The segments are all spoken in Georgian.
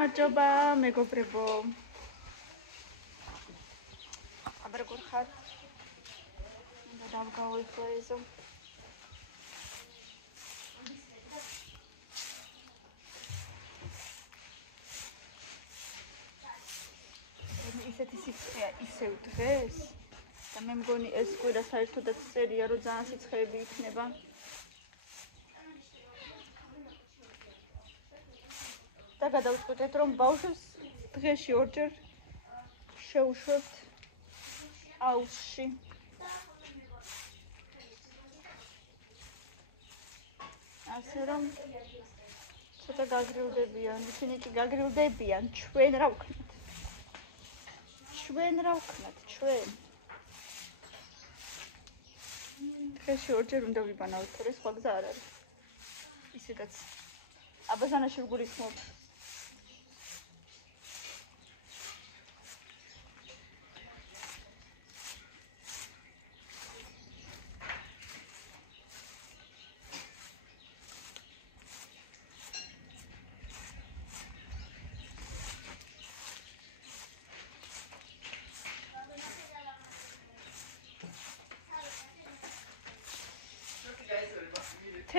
გამარჯობა, მეგობრებო. აბა როგორ ხარ? დავგავიწყო ესო. ისეთი სიცხეა ისევ დღეს და მე მგონი ეს კვირა საერთოდაც წერია, რომ ძალიან სიცხეები იქნება. და გადავწყვიტეთ, რომ ბავშვებს დღეში ორჯერ შევუშვებთ აუზში. ასე რომ ცოტა გაგრილდებიან, ისინი კი გაგრილდებიან, ჩვენ რა ვქნათ? ჩვენ. დღეში ორჯერ უნდა ვიბანავთ, თორე სხვა გზა არ არის. ისედაც აბაზანაში ვგულისხმობ.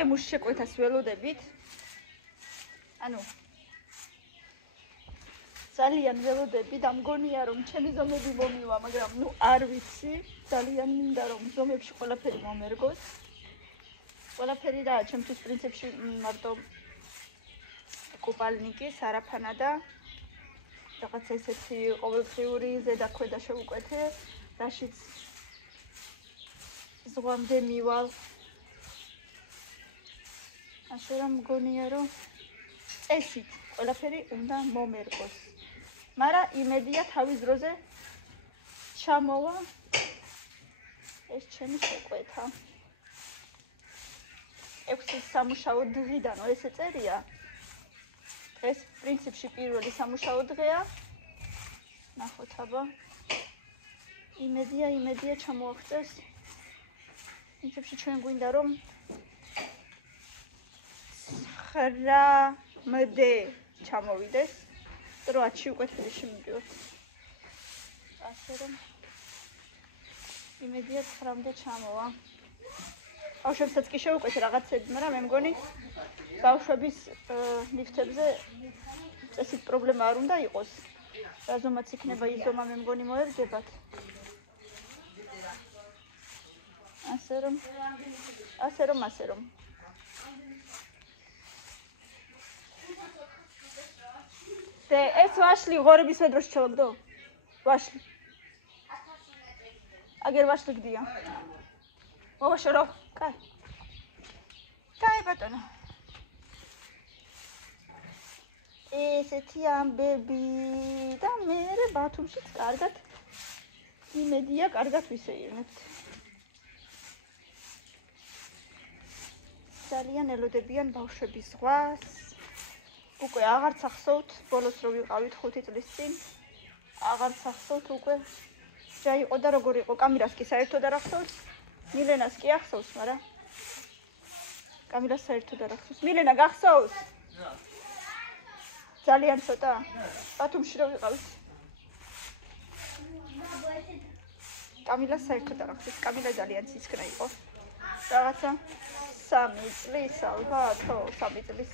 თემუს შეკვეთას ველოდებით. ანუ ძალიან ველოდები და მგონია რომ ჩემი ზომები მომივა, მაგრამ არ ვიცი, ძალიან მინდა რომ ზომებში ყველაფერი მომერგოს. ყველაფერი რა, ჩემთვის პრინციპში მარტო კუპალნიკი, სარაფანა და რაღაც ესეთი ყოველდღიური ზედა ქვედა შევუკვეთე, რაშიც ზღვამდე მივალ. ასე რომ მგონია რომ წესით ყველაფერი უნდა მომერგოს. მაგრამ იმედია თავის დროზე ჩამოვა ეს ჩემი შეკვეთა. 6 სამუშაო დღიდან ესე წერია. ეს პრინციპში პირველი სამუშაო დღეა. ნახოთ აბა. იმედია ჩამოაღწევს. პრინციპში ჩვენ გვინდა რომ 9-მდე ჩამოვიდეს, 8-ში უკვე თბილისში მივდივართ. ასე რომ იმედია 9-მდე ჩამოვა. ბავშვებსაც კი შევუკვეთე რაღაცები, მაგრამ მე მგონი ბავშვების ლიფტებზე წესით პრობლემა არ უნდა იყოს. რაზომაც იქნება იზომა, მე მგონი მოერგებათ. ასე რომ ეს ვაშლი ღორების ვედროში ჩავაგდო? ვაშლი. აგერ ვაშლი გდია. მოვაშორო. კაი. კაი ბატონო. ესეთი ამბები და მე ბათუმშიც კარგად იმედია, კარგად ვისეირნებთ. ძალიან ელოდებიან ბავშვების ზღვას. უკვე აღარც ახსოვთ, ბოლოს რო ვიყავით 5 წლის წინ, აღარც ახსოვთ უკვე რა იყო და როგორ იყო. კამილას კი საერთოდ არ ახსოვს, მილენას კი ახსოვს, მაგრამ კამილას საერთოდ არ ახსოვს. მილენა გახსოვს? ძალიან ცოტა. ბათუმში რო ვიყავით. კამილას საერთოდ არ ახსოვს, კამილა ძალიან ცისკრა იყო. რაღაცა 3 წლის ალბათო, 3 წლის.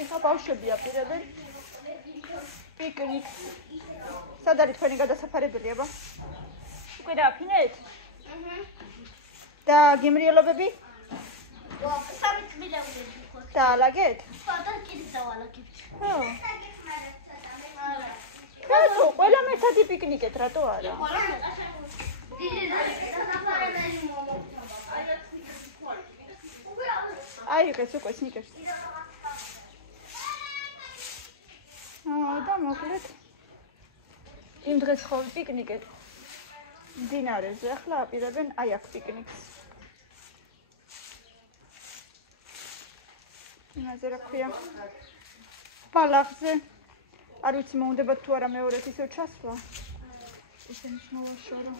ეხა ბავშვები აპირებენ პიკნიკს. სად არის თქვენი გადასაფარებელი, აბა? უკვე დააფინეთ? და გემრიელობები? 3 წლიანი ხო? დაალაგეთ? ხო, და კიდე დავალაგებთ. ხო. რატო? ყველა ერთად პიკნიკეთ, რატო არა? აიღეს უკვე სნიკერს. და მოკლედ იმ დღეს ხო პიკნიკეთ მდინარეზე, ახლა აპირებენ აი აქ პიკნიკს. იმაზე რა ქვია, ბალახზე. არ ვიცი მოუნდებათ თუ არა მეორედ ისევ ჩასვლა. ისენიც მოვაშორო.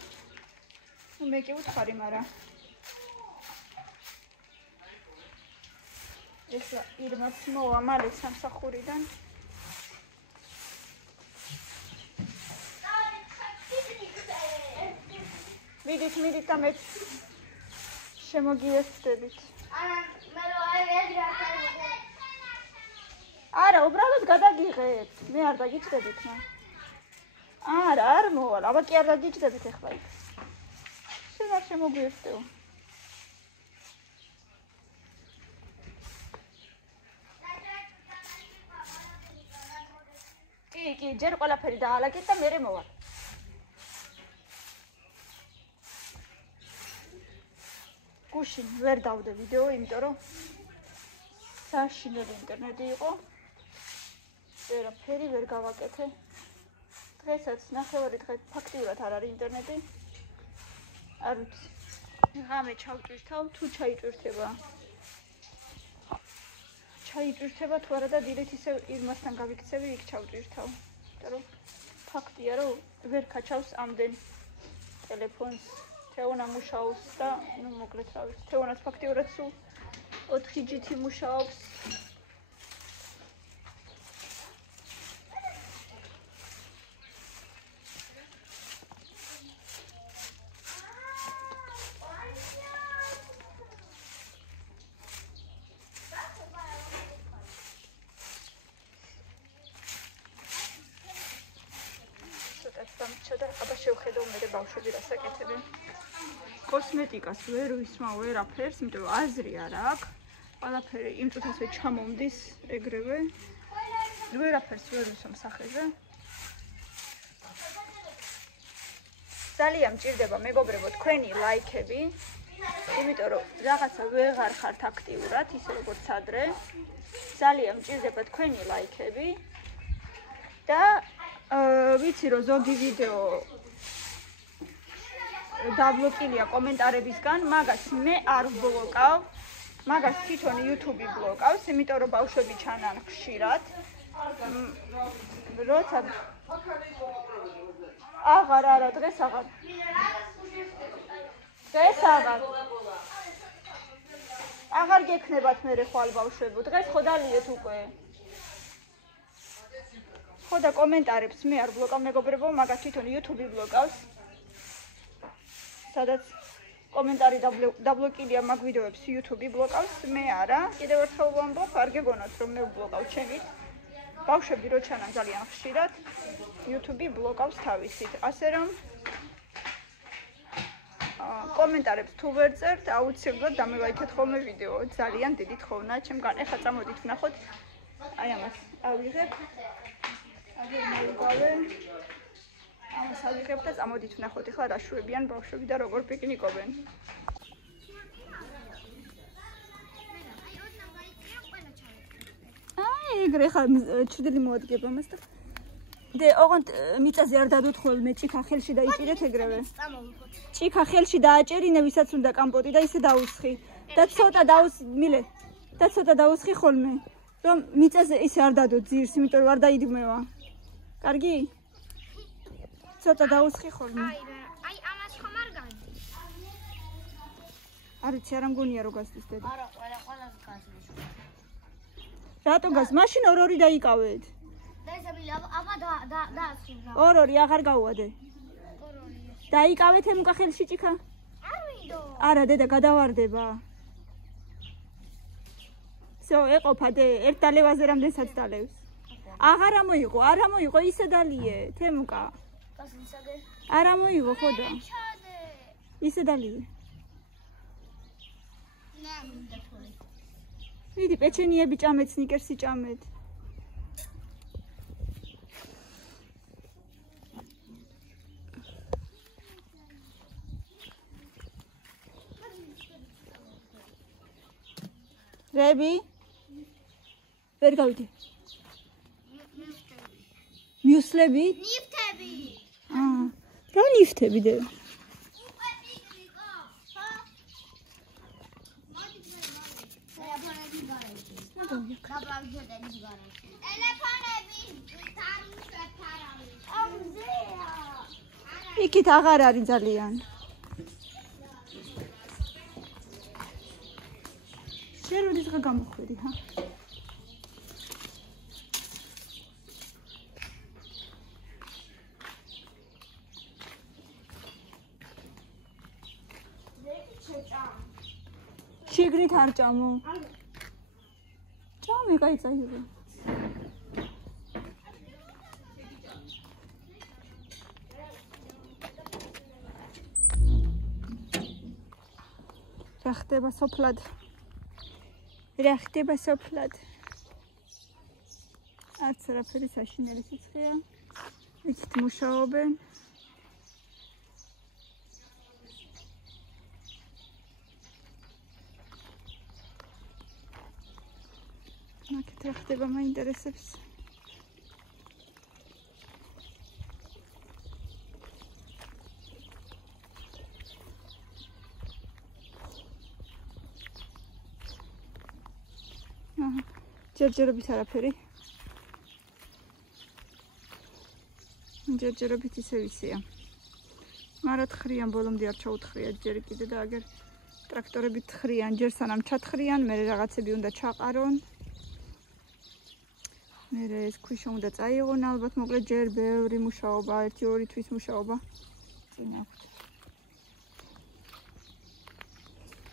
მე კი უთხარი, მაგრამ ეხლა ირმაც მოვა მალე სამსახურიდან. მიდით და მე შემოგიესწრებით. არა, უბრალოდ გადაგიღეთ. მე არ დაგიჭდებით, არა, არ მოვალ. აბა კი არ დაგიჭდებით ეხლა იქ. შენ არ შემოგვიერთდეო. კი, ჯერ ყველაფერი დაალაგეთ და მერე მოვალ. გუშინ ვერ დავდე ვიდეო, იმიტომ რომ საშინელი ინტერნეტი იყო. ვერაფერი ვერ გავაკეთე. დღესაც ნახევარი დღე ფაქტიურად არ არის ინტერნეტი. არ ვიცი. ღამე ჩავჭირთავ, თუ ჩაიჭირთება. ჩაიჭირთება თუ არა და დილით ისევ ირმასთან გავიქცევი, იქ ჩავჭირთავ. იმიტომ რომ ფაქტია, რომ ვერ ქაჩავს ამდენ ტელეფონს. თეონა მუშაობს და ნუ მოკლედ რა ვიცი. თეონაც ფაქტიურად სულ 4G მუშაობს. აბა შევხედო მე ბავშვები რას აკეთებენ. კოსმეტიკას ვერ ვისმავ ვერაფერს, იმიტომ რომ აზრი არ აქვს. ყველაფერი იმ წუთასვე ჩამომდის ეგრევე. ვერაფერს ვერ ვისმავ სახეზე. ძალიან მჭირდება მეგობრებო თქვენი ლაიქები, იმიტომ რომ რაღაცა ვეღარ ხართ აქტიურად, ისე როგორც ადრე. ძალიან მჭირდება თქვენი ლაიქები და ვიცი რომ ზოგი ვიდეო დაბლოკილია კომენტარებისგან, მაგას მე არ ვბლოკავ, მაგას თვითონ YouTube ბლოკავს, იმიტომ რომ ბავშვები ჩანან ხშირად. როცა არა, დღეს აღარ. აღარ გექნებათ მერე ხვალ ბავშვებო, დღეს ხო დალიეთ უკვე. ხო და კომენტარებს მე არ ბლოკავ მეგობრებო, მაგას თვითონ YouTube ბლოკავს. სადაც კომენტარი დაბლოკილია მაგ ვიდეოებს YouTube ბლოკავს, მე არა. კიდევ ერთხელ ვამბობ, არ გეგონოთ რომ მე ვბლოკავ ჩემით. ბავშვები რო ჩანან ძალიან ხშირად, YouTube ბლოკავს თავისით. ასე რომ კომენტარებს თუ ვერ წერთ, აუცილებლად დამევაიქეთ ხოლმე ვიდეო. ძალიან დიდი თხოვნა ჩემგან. ეხლა წამოდით ვნახოთ. აი ამას ავიღებ. აგერ მოვიგავე. ამას ავიღებ და წამოდით ვნახოთ ეხლა რა შუებიან ბავშვები და როგორ პიკნიკობენ. ეგრე ხა ჩრდილი მოადგება მას და ოღონდ მიწაზე არ დადოთ ხოლმე, ჭიქა ხელში დაიჭირეთ ეგრევე. ჭიქა ხელში დააჭერინე, ვისაც უნდა კამპოტი და ისე დაუსხი. და ცოტა დაუსხი ხოლმე, რომ მიწაზე ისე არ დადოთ ძირს, იმიტომ რომ არ დაიდგმევა. კარგი? ცოტა დაუსხი ხოლმე. აი ამას ხომ არ გადის? არ ვიცი, არ მგონია რომ გასდის დედა. არა, ყველას გასდის. რატო გას? მაშინ ორ-ორი დაიკავეთ. და ეს აბა დაასრულა. ორ-ორი აღარ გავუადე. დაიკავეთ ემუკა ხელში ჭიქა? არ ვიდო. არა, დედა გადავარდება. всё, ეყოფა დე, ერთ დალევაზე რამდენსაც დალევს. აღარ ამოიღო, არ ამოიღო, ისე დალიე, თემუკა. გასისაგე. არ ამოიღო, ხო და? ისე დალიე. ნა, მინდა თორე. მიდი, პეჩენიები ჭამეთ, სნიკერსი ჭამეთ. რები? ვერ გავიდე. მიუსლები? ნიფტები. რა ნიფტები დე? იქით აღარ არის ძალიან. შენ როდის დღე გამოხვიდი, ჰა? შიგრით არ ჭამო. ჭამე, კაი წაიღო. რა ხდება სოფლად? რა ხდება სოფლად? არც არაფერი საშინელი სიცხეა. ვიცით მუშაობენ. მაგით რა ხდება მაინტერესებს. ჯერჯერობით არაფერი. ჯერჯერობით ისე ვისია. მარად ხრიან, ბოლომდე არ ჩაუთხრიათ ჯერ კიდე და აგერ ტრაქტორებით ხრიან, ჯერ სანამ ჩათხრიან, მერე რაღაცები უნდა ჩაყარონ. მერე ეს ქვიშა უნდა წაიღონ, ალბათ მოკლედ ჯერ ბევრი მუშაობა, 1-2 თვის მუშაობა წინ აქვთ.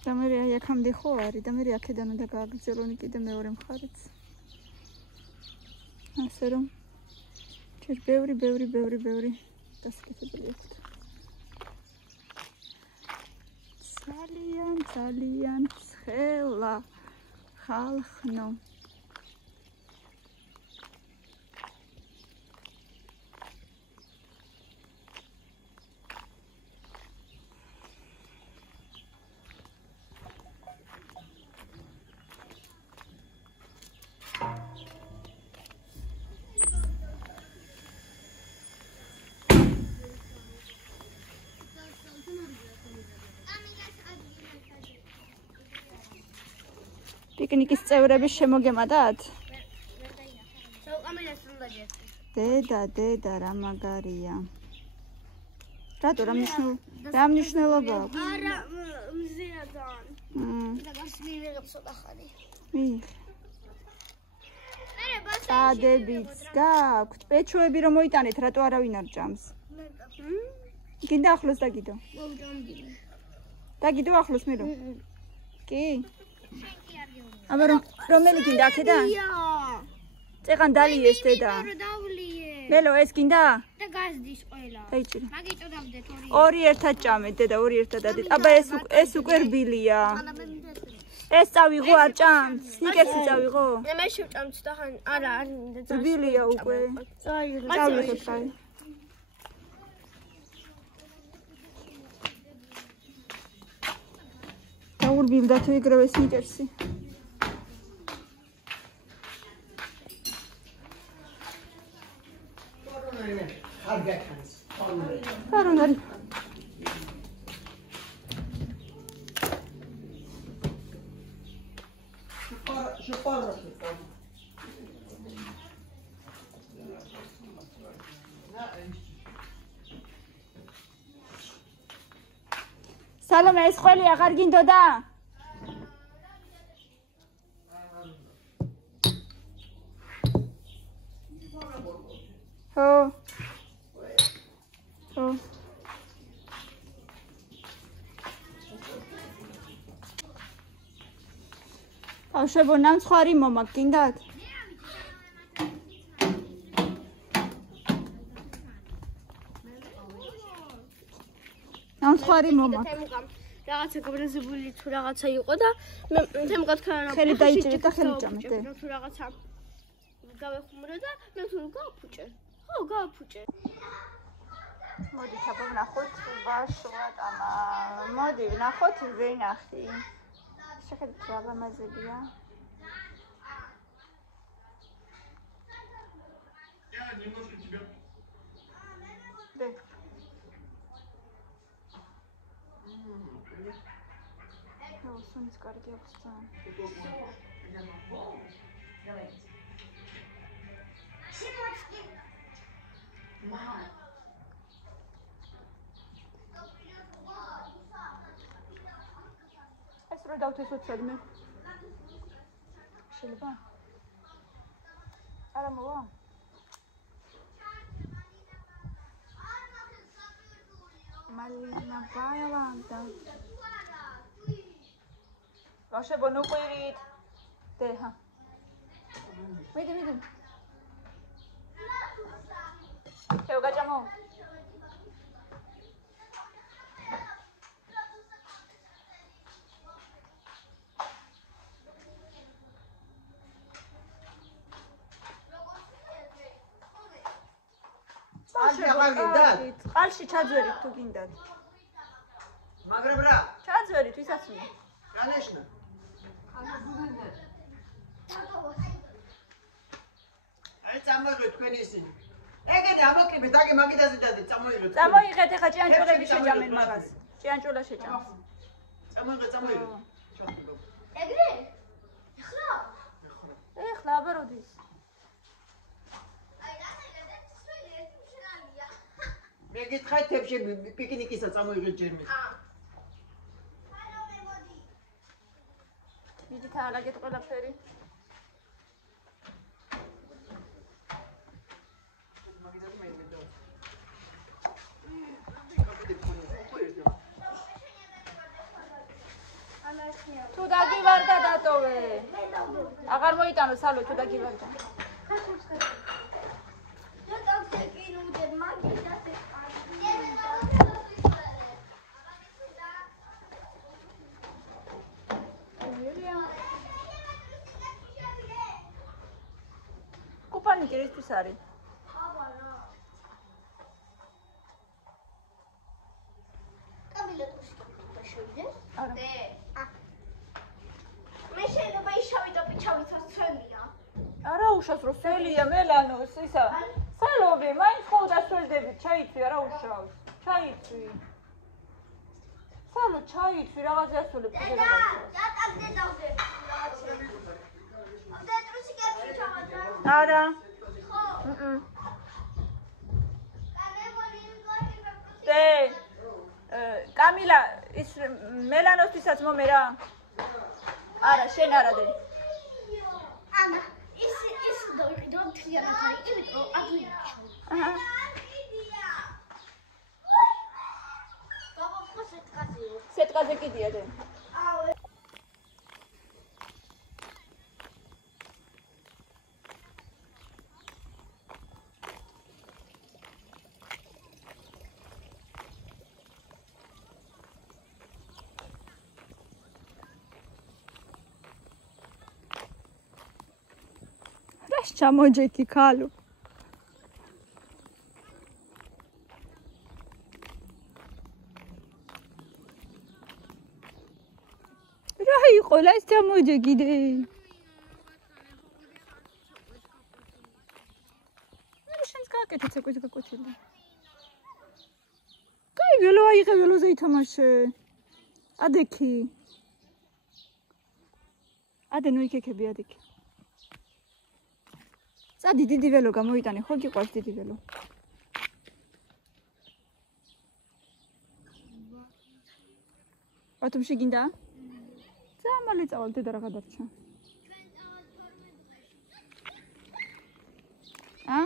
და მერე აი აქამდე ხო არის და მერე აქედან უნდა გააგრძელონ კიდე მეორე მხარეც. ასე რომ ჯერ ბევრი დასაკეთებელი აქვთ. ძალიან ცხელა ხალხნო. პიკნიკის წევრების შემოგემატათ? დედა რა მაგარია. რატო რა მნიშვნელობა აქვს? არა, მზეა ძალიან. და გასმივიღებ ცოტა ხანი. წადებიც გაქვთ, პეჩოები რომ მოიტანეთ, რატო არავინ არ ჭამს? გინდა ახლოს დაგიდო? დაგიდო ახლოს მე რომ? კი? აბა რომელი გინდა აქედან? წეღან დალიეს დედა. მელო ეს გინდა? და გაზდის ყველა. დაიჭირე. მაგიწოდავდეთ ორი ერთად ჭამეთ დედა, ორი ერთად დადით. აბა ეს უკვე რბილია. ეს წავიღო არ ჭამს? სნიკერსი წავიღო? მე შევჭამთ და ხან არა არ მინდა ძა. რბილია უკვე. წავიღეთ ხაი. დაურბილდა თუ იგრევე სნიკერსი. კარონარი. სალომე ეს ყველი აღარ გინდოდა? ხო. ბავშვებო, ნამცხვარი მომაკ გინდათ? ნამცხვარი მომაკ. რაღაცა გაბრაზებული თუ რაღაცა იყო და მე თემკაც ქანა ხელი დაიჭირე და ხელი ჭამე. თუ რაღაცა გავეხუმრე და მე თუ გავაფუჭე. ხო, გავაფუჭე. მოდით აბა ვნახოთ ბაშუატამა. მოდი ვნახოთ ვენახი. შეხედეთ რა ლამაზებია. Я немножко тебя. Дай. Сумец карги обстан. ეს რო დავთესოთ სადმე. შეიძლება? არა მოვა? Malina Bailanta. Lascia buono qui. Deha. Vedi. Ciao, gacciamo. Qalში ჩაძვერით თუ გინდათ. მაგრამ რა? ჩაძვერით ვისაც მე. განეშნა. აი წამოიღეთ თქვენი ისინი. ეგენი ამოკლიბეთ, აგე მაგიდაზე დადე, წამოიღეთ. წამოიღეთ, ეხა ჭიანჭულები შეჭამენ მაგას. ჭიანჭულა შეჭამს. წამოიღეთ. ეგრე? ეხლა აბა როდის? მე გითხარ თებში პიკნიკისა წამოიღეთ ჯერმე. მიდით აალაგეთ ყველაფერი. თუ დაგივარდა დატოვე. აღარ მოიტანო სალო თუ დაგივარდა. კუპანი კირისთვის არის. არა. მე შეიძლება ისავი და პიჩავიცას ცელია. არა უშავს რო სველია მელანოს ისა. სალობი, მაინც ხო დასველდებით, ჩაიცვი, არა უშავს. ჩაიცვი. სალო ჩაიცვი, რაღაცა ასულებ კიდე რაღაცა. დატანე დავდე. და ტრუსი კაფე ჩავაძა. არა. ხო. დე კამილა ის მელანოსთვისაც მომე რა. არა, შენ არა დე. ანა, ის დავიყიდო მთლიანად არის, იმიტომ აგიჩო. აჰა. ბაბა ხო სეტყაზეო. სეტყაზე კიდია დე. აუ. ჩამოჯექი ქალო. რა იყო რა ის ჩამოჯექი დე. მე შენს გააკეთე ცეკვით გაკვეთილი. კაი ველო აიღე ველოზე ითამაშე. ადექი. ადე ნუ იქექები ადექი. სადი დიდი ველო გამოიტანე, ხო გიყვარს დიდი ველო? ბათუმში გინდა? მალე წავალ დედა რა გადარჩა. ა?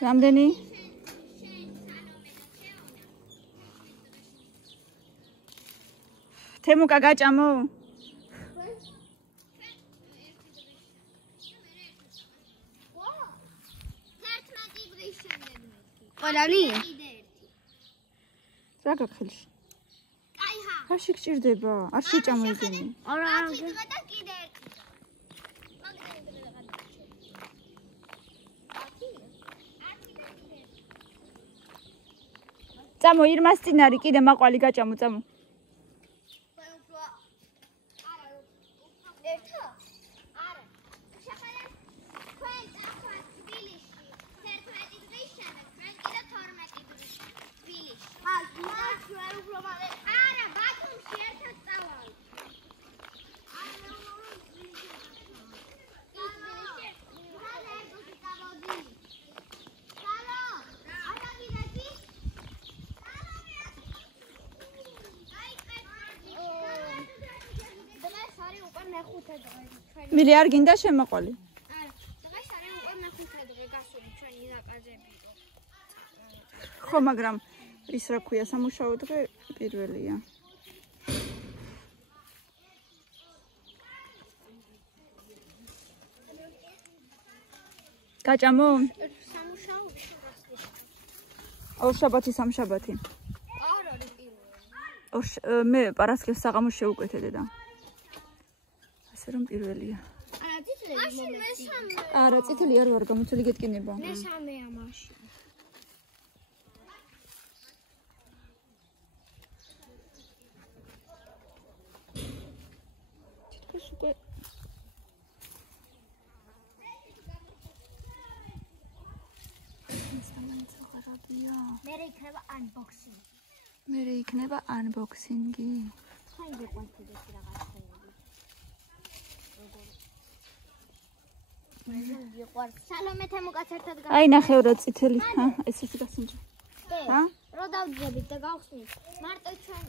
რამდენი? თემუკა გაჭამო? ყველანი? რა გახელში? კაიჰა. ხაში გჭირდება? არ შეჭამო იგენი. არა, და კიდე ერთი. წამო ირმას წინ არის კიდე მაყვალი გაჭამო წამო. მილი არ გინდა შემოყვალი? დღეს არის უკვე მეხუთე დღე გასული ჩვენი ზაკაზები. ხო, მაგრამ ის რა ქვია, სამუშაო დღე პირველია. გაჭამო? სამუშაოები შეგასწრებს. ორშაბათი, სამშაბათი. არ არის პირველი. მე პარასკევს საღამოს შეუკვეთე და. ასე რომ პირველია. მაშინ მესამე. არა, წითელი არ ვარ გამოცილი გეტკინება. მესამეა მაშინ. თითქოს უკვე მერე იქნება unboxing. მერე იქნება unboxing-ი. ხაი გეყვანთდეს რაღაცეები. სალომეთ მოკაცერთად აი ნახევ რა წითელი. ჰა, ეს ისე გასინჯა. ჰა? რო დავძებით და გავხსნით. მარტო ჩვენ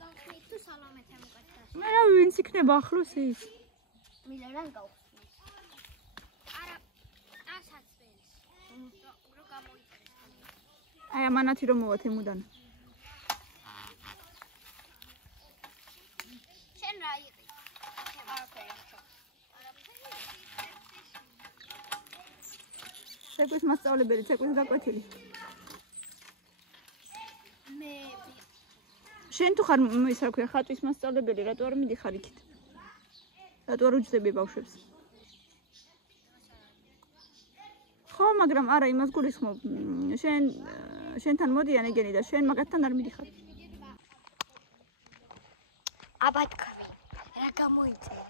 გავხსნით თუ სალომეთ მოკაცერთ. მე რა ვინც იქნება ახლოს ის? მილერან გავხსნით. არა, ასაც ველს. რო გამოიწერეს. აი ამანათი რომ მოვათ ემუდან. შენ რა იყი? არაფერი. ცეკვის მასწავლებელი, ცეკვის გაკვეთილი. მე შენ თუ ხარ ის რა ქვია, ხატვის მასწავლებელი, რატო არ მიდიხარ იქით? რატო არ უჯდები ბავშვებს? ხო, მაგრამ არა, იმას გულისხმობ. შენთან მოდიან ეგენი და შენ მაგათთან არ მიდიხარ. აბატკავი. რა გამოიწერე?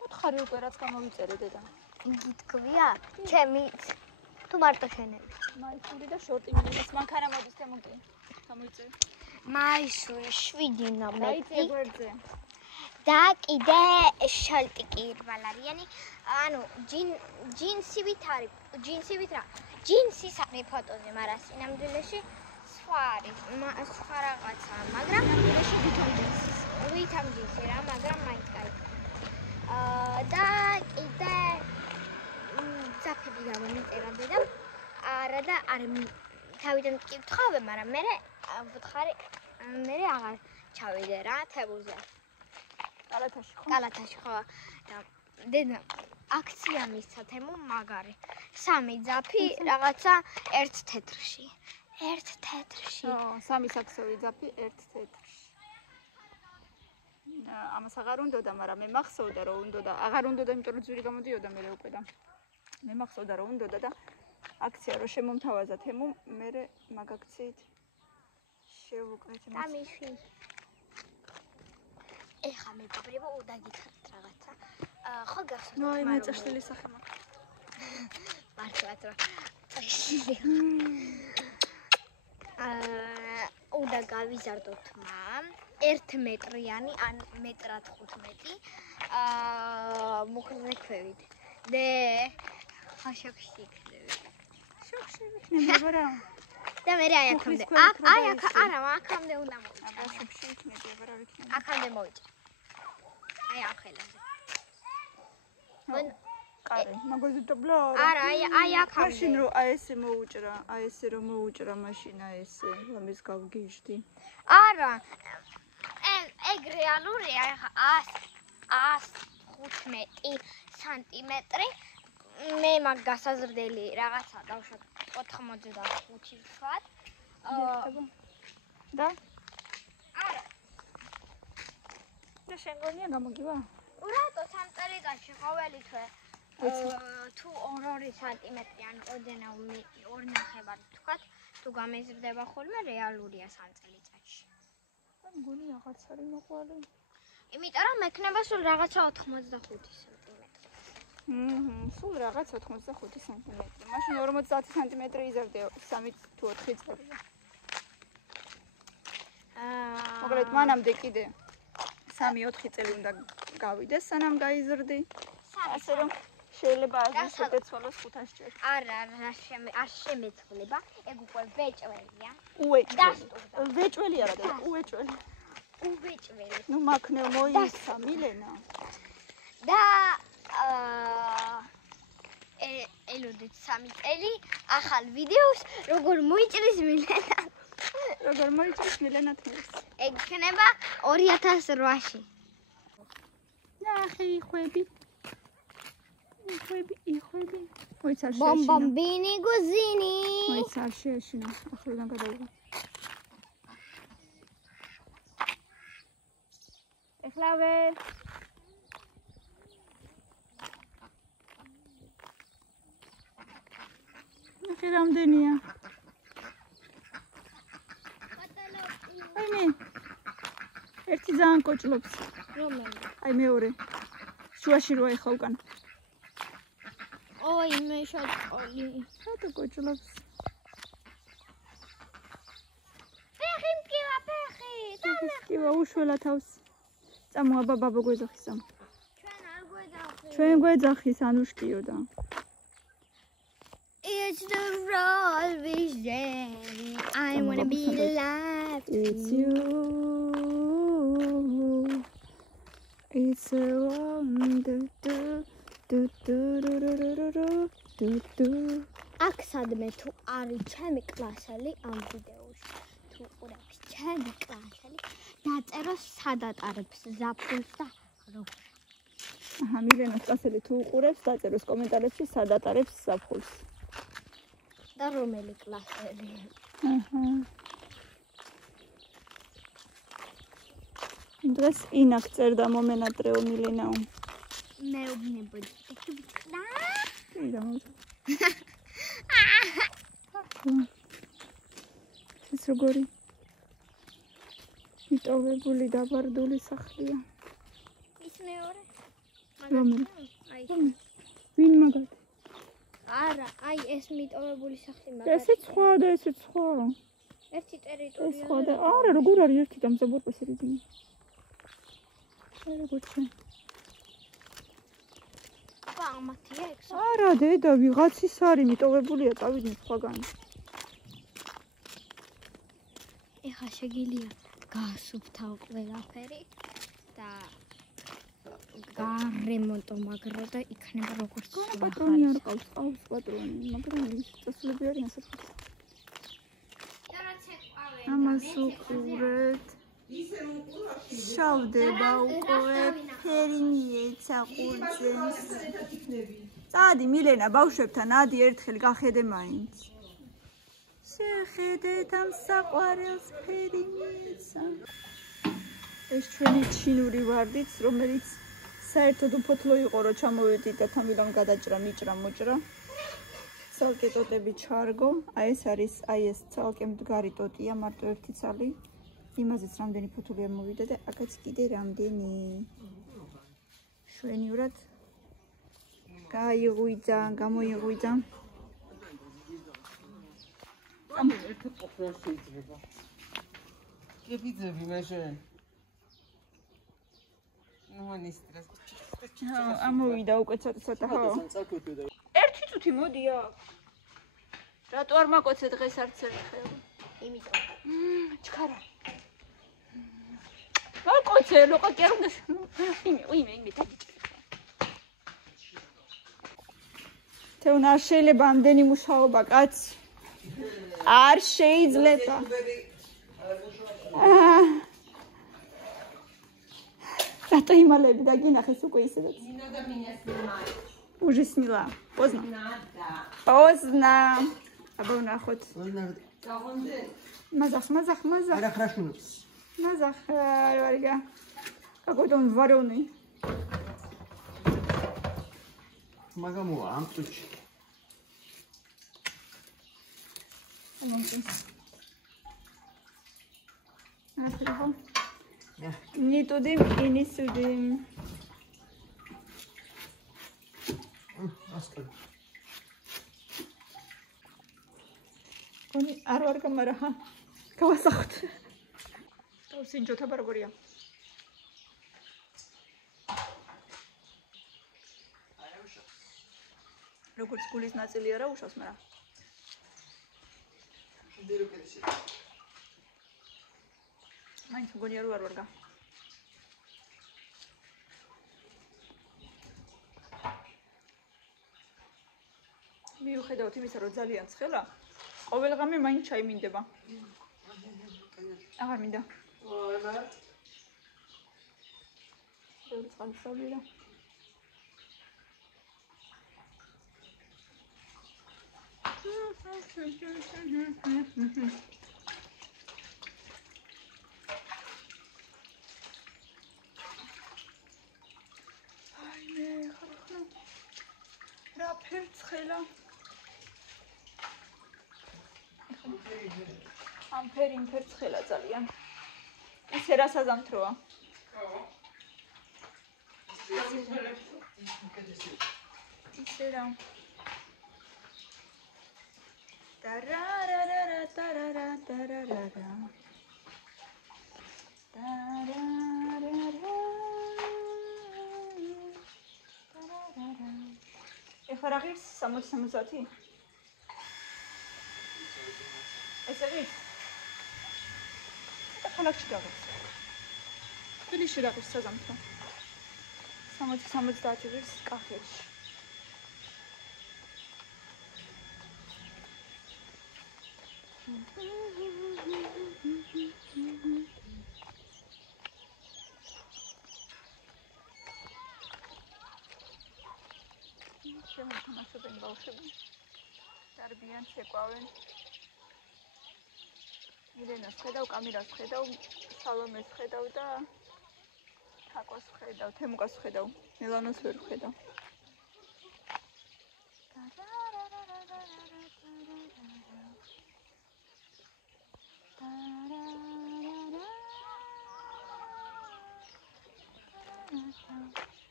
მოთხარი უკვე რაც გამოვიწერე დედა. იგი თქვია, ჩემი თუ მარტო შენები. მაისური და შორტი მინებას მანქანა მოდის თემუკი. გამოიწერე. მაისური 7 ნომერი. დაიწე გვერდზე. და კიდე შალტიკი რვალარიანი, ანუ ჯინსივით არის, ჯინსივით რა? ჯინსის არის ფოტოზე, მაგრამ სინამდვილეში სხვა არის, სხვა რაღაცა, მაგრამ სინამდვილეში ვითამ ჯინსი რა, მაგრამ მაინც კაი. და კიდე ძაფები გამომიწერა დედამ. არა და არ თავიდან მკითხავე, მაგრამ მე ვუთხარი, მე აღარ ჩავიდე რა თებურზე. კალათაში ხო? კალათაში ხო. და დედა აქცია მისცა თემო მაგარი. 3 ძაფი რაღაცა 1 თეთრში. 1 თეთრში. ო, 3 საქსოვი ძაფი 1 თეთრში. ამას აღარ უნდოდა, მაგრამ მე მახსოვდა რომ უნდოდა. აღარ უნდოდა, იმიტომ რომ ძვირი გამოდიოდა მე უკვე და მე მახსოვდა რომ უნდოდა და აქცია რომ შემომთავაზა თემო, მე მაგ აქციით შევუკვეთ მას. დამიშვი. ეხა მეგობრებო, უდაგითხრათ რაღაცა. ხო გახსოვთ? ნოი მე წაშლილი სახე მაქვს. მართლაც რა. უნდა გავიზარდოთ მამ 1 მეტრიანი ან 1.15 მუხლზე ქვევით. და ხაშაკში იქნება. შოქში იქნება რა. და მე აი აქამდე. აი აქ არა, აქამდე უნდა მოვიჭრა. აბა შოქში იქნება რა იქნება. აქამდე მოვიჭრა. აი ახელაზე. კარე, მაგაზე დაბლა. არა, აი აქამდე. მაშინ რომ აი ესე მოუჭრა, აი ესე რომ მოუჭრა მაშინ აი ესე, ამის გავგიჟდი. არა. ეგ რეალურია, ახლა 115 სანტიმეტრი. მე მაგ გასაზრდელი რაღაცა დავშოთ 85 ვთქვათ. და არა. და შენ გონია გამოგივა? რატო 3 წელიწადში ყოველი თვე თუ 2 სანტიმეტრი ან ოდენა 2 ნახევარი ვთქვათ, თუ გამეზრდება ხოლმე რეალურია 3 წელიწადში. ან გონი აღარც არის მოყვალი. იმიტომ რომ მექნება სულ რაღაცა 85 სანტიმეტრი. სულ რაღაც 85 სანტიმეტრი. მაშინ 50 სანტიმეტრი იზარდე 3 თუ 4 წელი. მოკლედ მანამდე კიდე 3-4 წელი უნდა გავიდეს, სანამ გაიზრდი. ასე რომ შეიძლება ასე შეცვალოს 500 ჯერ. არა, არ შემეცვლება. ეგ უკვე ვეჭველია. უეჭველი. ვეჭველი არა და უეჭველი. უბეჭველი. ნუ მაქნევ მოიცა მილენა. და ელოდეთ 3 წელი ახალ ვიდეოს როგორ მოიჭრის მილენა. როგორ მოიჭრის მილენა თმის. ეგ იქნება 2008-ში. ნახე იხვები. იხვები. მოიცა არ შეაშინა. ბომბომბინი გუზინი. მოიცა არ შეაშინა. ახლიდან გადავიღე. ეხლავე. ნახე რამდენია. აი მე. ერთი ძალიან კოჭლობს. რომელი? აი მეორე. შუაში როა ეხა უკან. ოი მე შატყოლი. რატო კოჭლობს? ფეხი მკივა ფეხი. კივა უშველა თავს. წამოა ბაბა გვეძახისა. ჩვენ არ გვეძახი. ჩვენ გვეძახის ანუშკიო და. It's the road vision. I wanna be alive. It's you. It's a wonder. აქ სადმე თუ არის ჩემი კლასელი ამ ვიდეოში. თუ ყურებს ჩემი კლასელი, დაწეროს სად ატარებს ზაფხულს და როგორ. აჰა, მილენას კლასელი თუ უყურებს, დაწეროს კომენტარებში სად ატარებს ზაფხულს. და რომელი კლასელი? აჰა. დღეს ინაკ წერდა მომენატრეო მილენაო. მეუბნებოდი. და კი რა მოძა. ეს როგორი იტოვებული დაბარდული სახლია. ის მეორე. რომელი? აი ვინ მაგათ? არა, აი ეს მიტოვებული სახლი მაგარი. ესეც სხვა და ესეც სხვა. ერთი ეს ტერიტორია. სხვა და არა, როგორ არის ერთი დამზაბურპესი რიგი? არა, გოჩა. აბა, მათია ეგ. არა, დედა, ვიღაცის არის მიტოვებულია, წავიდნენ სხვაგან. ეხა შეგიძლია გაასუფთავ ყველაფერი და გარემონტო მაგრა და იქნება როგორც გონა პატრონი არ ყავს, ყავს პატრონი, მაგრამ ის წასულები არიან საფრთხე. ამას უყურეთ. შავდება უკვე, ფერი მიეცა ყურძენს. წადი მილენა ბავშვებთან, ადი ერთხელ გახედე მაინც. შეხედეთ ამ საყვარელს, ფერი მიეცა. ეს ჩვენი ჩინური ვარდიც, რომელიც საერთოდ უფოთლო იყო, რომ ჩამოვედით და თამილამ გადაჭრა, მიჭრა, მოჭრა. ცალკე ტოტები ჩარგო. აი ეს არის, აი ეს ცალკე მდგარი ტოტია, მარტო ერთი ცალი. იმაზეც რამდენი ფოთოლი არ მოვიდა და აქაც კიდე რამდენი. შვენიურად გაიღვიძა, გამოიღვიძა. ერთი ყოფნა შეიძლება. კეპიძები მაშინ. ნუ მანის სტრეს. ამოვიდა უკვე ცოტა ხო? ერთი წუთი მოდი აქ. რატო არ მაკოცე დღეს არც ერთხელ? იმიტომ. ჩქარა. მაკოცე, ლოყა კი არ უნდა. იმე დაგიჭირე. თეონა არ შეიძლება ამდენი მუშაობა, კაცი. არ შეიძლება. რატო იმალები დაგინახეს უკვე ისედაც? Уже сняла. Поздно. Поздно. Або наход. Мазах. არა ხრაშუნებს. Мазах, варга. Какой-то он вареный. მაგამოა ამ წუთში. Ахлебом. Не тудым и не сюдым. ასკი. Они არ ვარ გამარა. გავასახოთ. სინჯოთა ბარგორია. როგორც გულის ნაწილი არა უშავს, მაგრამ მაინც მგონია რომ არ ვარგა. მიუხედავად იმისა, რომ ძალიან ცხელა, ყოველ ღამე მაინც ჩაი მინდება. აღარ მინდა. ბევრი წყალსავლა. აი მე ხარხნა. რა ფერცხელა. ამ ფერი ფერცხელა ძალიან. ისე რა საზამთროა? ისე რა. Tararara tarara tarara. Tararara. Tararara. ეხლა რა ღირს 60-70? ესე ღირს? ქალაქში გაღირს. თბილისში რა ღირს საზამთრო? 60-70 ღირს კახეთში. შემოთამაშობენ ბავშვები. დარბიან, შეკვავენ. ირენას ხედავ, კამილას ხედავ, სალომეს ხედავ და თაკოს ხედავ, თემუკას ხედავ, მილანოს ვერ ხედავ.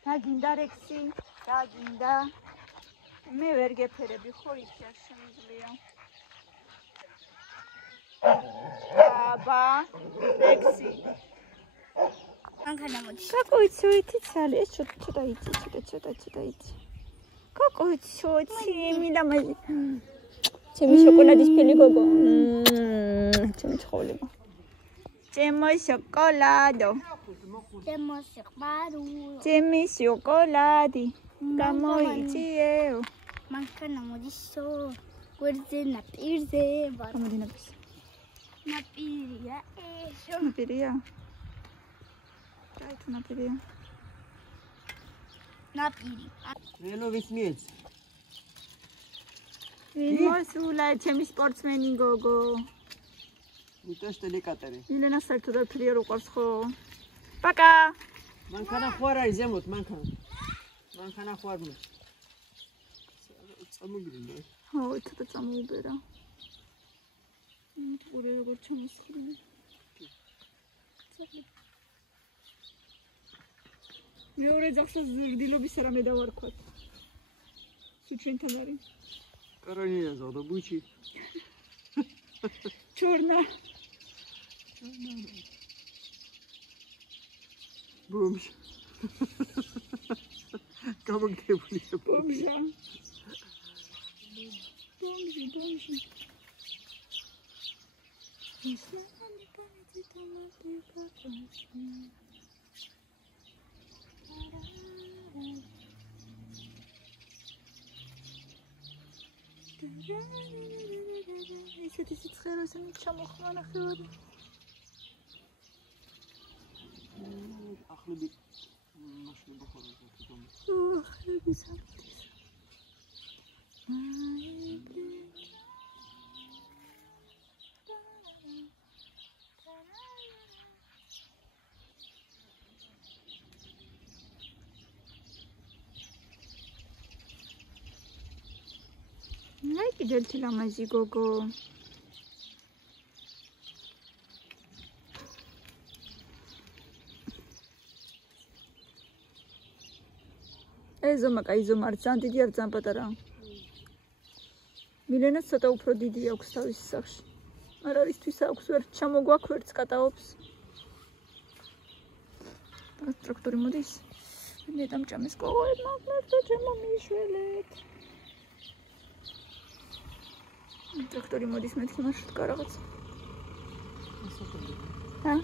რა გინდა რექსი? რა გინდა? მე ვერ გეფერები, ხო იქი არ შემიძლია. აბა, რექსი. მანქანა მოდი. კაკოიცი იცი, ეს ცოტა იცი. კაკოიცი, მილამაზი. ჩემი შოკოლადის ფილი გოგო. ჩემი ცხოვრება. ჩემო შოკოლადო. ჩემო სიყვარული. ჩემი შოკოლადი. გამოიწიეო. მანქანა მოდისო. გვერდზე ნაპირზე ვარ. გამოდი ნაპირზე. ნაპირია ესო. ნაპირია. რაით ნაპირია. ნაპირი. რენო ვის მიეც? მოსულა ჩემი სპორტსმენი გოგო. უტესტელი კატერი. ილენა საერთოდ არ ფრიერ უყარს ხო? პაკა. მანქანა ხო არ არის ზემოთ მანქანა. მანქანა ხო არ მო. წამოგრინდა. ხო, ცოტა წამოუბერა. ორი როგორ ჩამოსხდა. მეორე ძახსა ზრდილობის რამე დავარქვათ. სუჩენთან არის. Каролина Задобучи. Черна. Бомж. Кому где были? Бомжа. Бомжи. ისეთი სიცხეროს ჩამოხმარა ხევარი. ახლები მაშინ ბახორა თვითონ. ახლები სამთვის. Ai, che del tilamazi gogo. ეზომა კაიზომა არ ძალიან დიდი არ ძალიან პატარა. მილენას ცოტა უფრო დიდი აქვს თავის სახში. არ არისთვის აქვს ვერ ჩამოგვაქვერც კატაობს. ტრაქტორი მოდის. მე დამჭამეს კოვეთ მაგნეტო ჩემო მიშველეთ. ტრაქტორი მოდის მეთქი მარშრუტკა რაღაც. ჰა?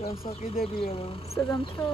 დასაყიდებია რა. საგამთრო.